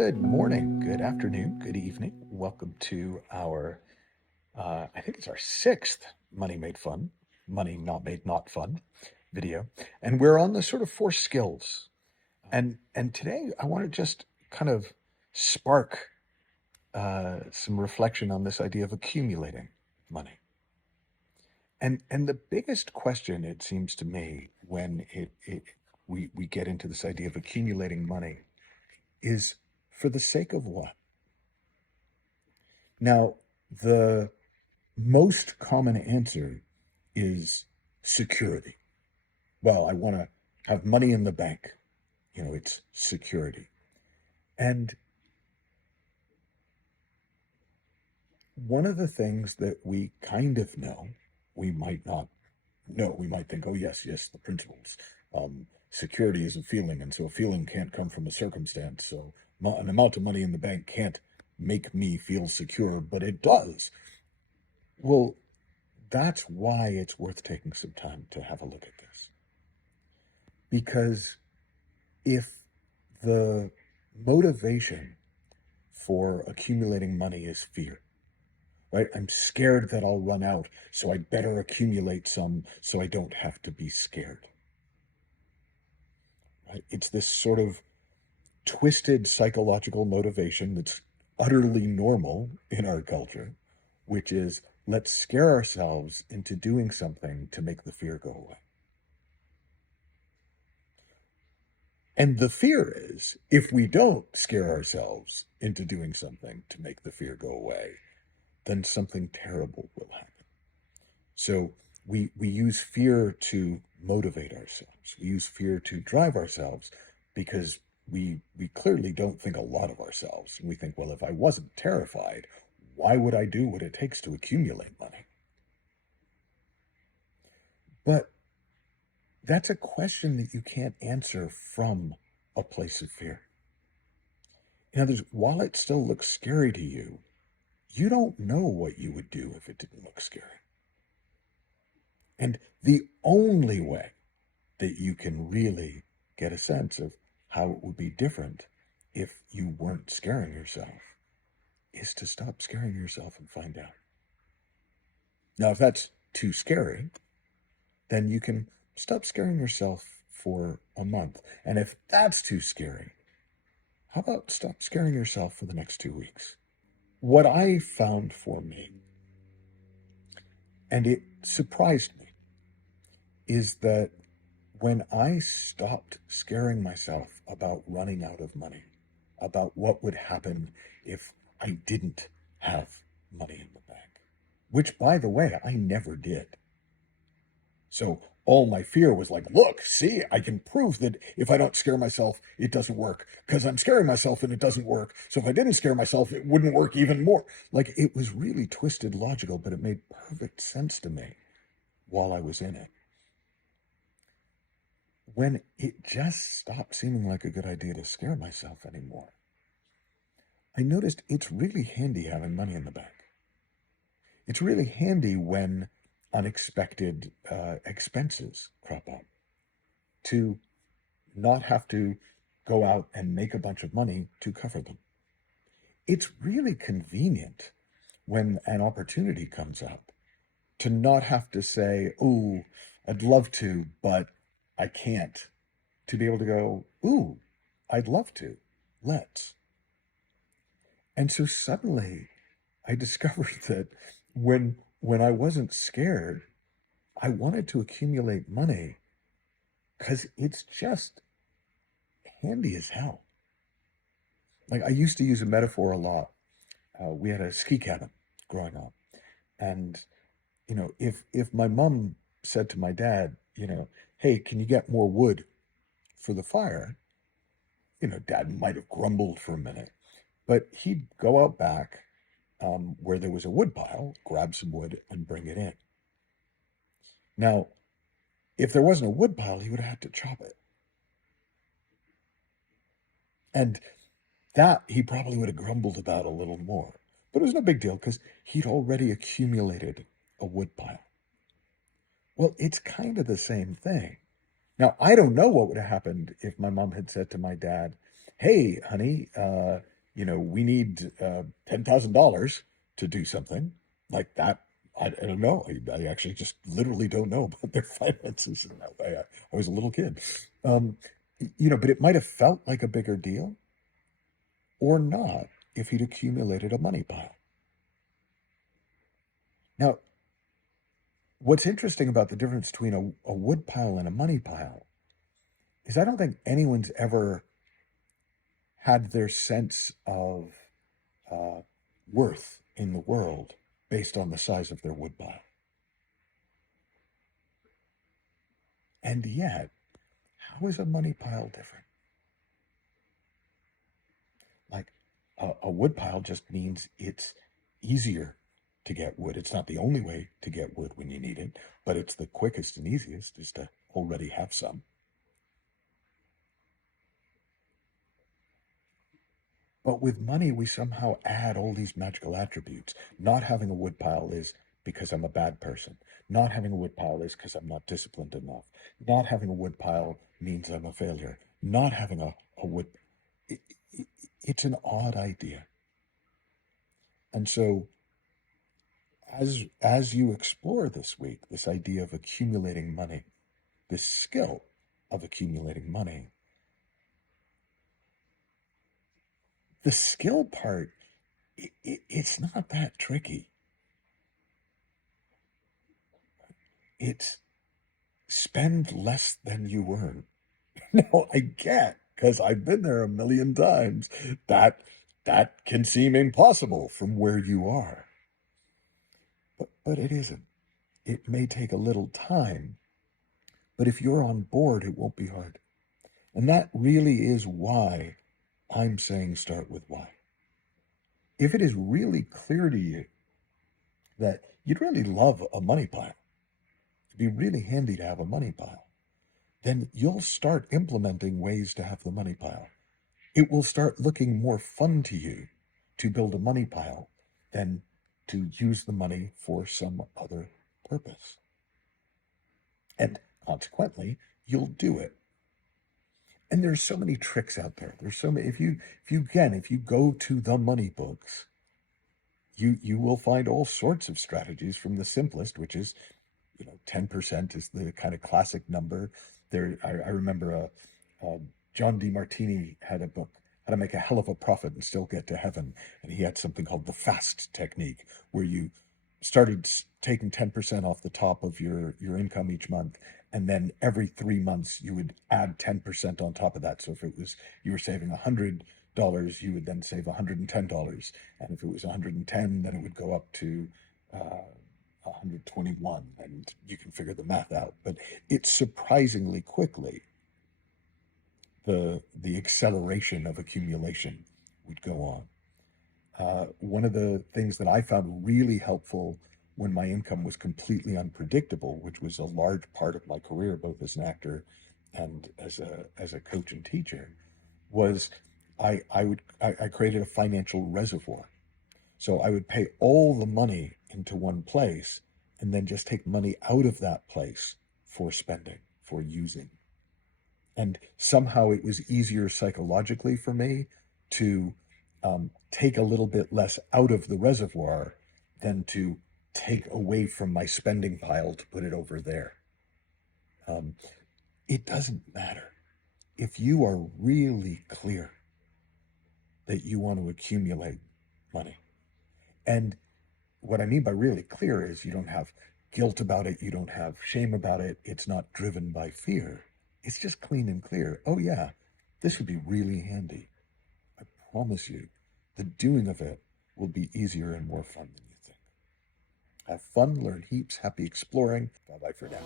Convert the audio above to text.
Good morning, good afternoon, good evening. Welcome to our, I think it's our sixth Money Made Fun, Money Not Made Not Fun video. And we're on the sort of four skills. And today I want to just kind of spark some reflection on this idea of accumulating money. And the biggest question, it seems to me, when we get into this idea of accumulating money is for the sake of what? Now, the most common answer is security. Well, I want to have money in the bank. It's security. And one of the things that we kind of know, we might not know, we might think, oh, yes, the principles. Security is a feeling, and so a feeling can't come from a circumstance. So an amount of money in the bank can't make me feel secure, but it does. Well, that's why it's worth taking some time to have a look at this. Because if the motivation for accumulating money is fear, right? I'm scared that I'll run out, so I better accumulate some so I don't have to be scared. Right? It's this sort of twisted psychological motivation that's utterly normal in our culture, which is let's scare ourselves into doing something to make the fear go away. And the fear is, if we don't scare ourselves into doing something to make the fear go away, then something terrible will happen. So we use fear to motivate ourselves. We use fear to drive ourselves because we clearly don't think a lot of ourselves. And we think, well, if I wasn't terrified, why would I do what it takes to accumulate money? But that's a question that you can't answer from a place of fear. In other words, while it still looks scary to you, you don't know what you would do if it didn't look scary. And the only way that you can really get a sense of how it would be different if you weren't scaring yourself is to stop scaring yourself and find out. Now, if that's too scary, then you can stop scaring yourself for a month. And if that's too scary, how about stop scaring yourself for the next 2 weeks? What I found for me, and it surprised me, is that when I stopped scaring myself about running out of money, about what would happen if I didn't have money in the bank, which, by the way, I never did. So all my fear was like, look, see, I can prove that if I don't scare myself, it doesn't work because I'm scaring myself and it doesn't work. So if I didn't scare myself, it wouldn't work even more. Like, it was really twisted logical, but it made perfect sense to me while I was in it. When it just stopped seeming like a good idea to scare myself anymore, I noticed it's really handy having money in the bank. It's really handy when unexpected expenses crop up to not have to go out and make a bunch of money to cover them. It's really convenient when an opportunity comes up to not have to say, "Ooh, I'd love to, but I can't." To be able to go, "Ooh, I'd love to. Let's." And so suddenly I discovered that when I wasn't scared, I wanted to accumulate money because it's just handy as hell. Like, I used to use a metaphor a lot. We had a ski cabin growing up. And, if my mom said to my dad, hey, can you get more wood for the fire? Dad might have grumbled for a minute, but he'd go out back where there was a wood pile, grab some wood, and bring it in. Now, if there wasn't a wood pile, he would have had to chop it. And that he probably would have grumbled about a little more. But it was no big deal because he'd already accumulated a wood pile. Well, it's kind of the same thing. Now, I don't know what would have happened if my mom had said to my dad, hey, honey, we need $10,000 to do something like that. I don't know. I actually just literally don't know about their finances in that way. I was a little kid. Um, but it might have felt like a bigger deal or not if he'd accumulated a money pile. Now, what's interesting about the difference between a wood pile and a money pile is I don't think anyone's ever had their sense of uh, worth in the world based on the size of their wood pile. And yet, how is a money pile different? Like a wood pile just means it's easier to get wood. It's not the only way to get wood when you need it, but it's the quickest and easiest is to already have some. But with money, we somehow add all these magical attributes. Not having a wood pile is because I'm a bad person. Not having a wood pile is because I'm not disciplined enough. Not having a wood pile means I'm a failure. Not having a wood, it, it's an odd idea. And so as you explore this week, this idea of accumulating money, this skill of accumulating money, the skill part, it's not that tricky. It's spend less than you earn. No, I get, because I've been there a million times. That can seem impossible from where you are. But it isn't. It may take a little time, but if you're on board, it won't be hard. And that really is why I'm saying start with why. If it is really clear to you that you'd really love a money pile, it'd be really handy to have a money pile, then you'll start implementing ways to have the money pile. It will start looking more fun to you to build a money pile than to use the money for some other purpose. And consequently, you'll do it. And there's so many tricks out there. There's so many. If you go to the money books, you will find all sorts of strategies from the simplest, which is 10% is the kind of classic number. I remember John DeMartini had a book, How to Make a Hell of a Profit and Still Get to Heaven. And he had something called the FAST technique, where you started taking 10% off the top of your income each month. And then every 3 months, you would add 10% on top of that. So if you were saving $100, you would then save $110. And if it was 110, then it would go up to 121, and you can figure the math out. But it's surprisingly quickly the acceleration of accumulation would go on. One of the things that I found really helpful when my income was completely unpredictable, which was a large part of my career, both as an actor and as a coach and teacher, was I created a financial reservoir. So I would pay all the money into one place and then just take money out of that place for spending, for using. And somehow it was easier psychologically for me to take a little bit less out of the reservoir than to take away from my spending pile to put it over there. It doesn't matter. If you are really clear that you want to accumulate money, and what I mean by really clear is you don't have guilt about it, you don't have shame about it, it's not driven by fear. It's just clean and clear. Oh yeah, this would be really handy. I promise you, the doing of it will be easier and more fun than you think. Have fun, learn heaps, happy exploring. Bye-bye for now.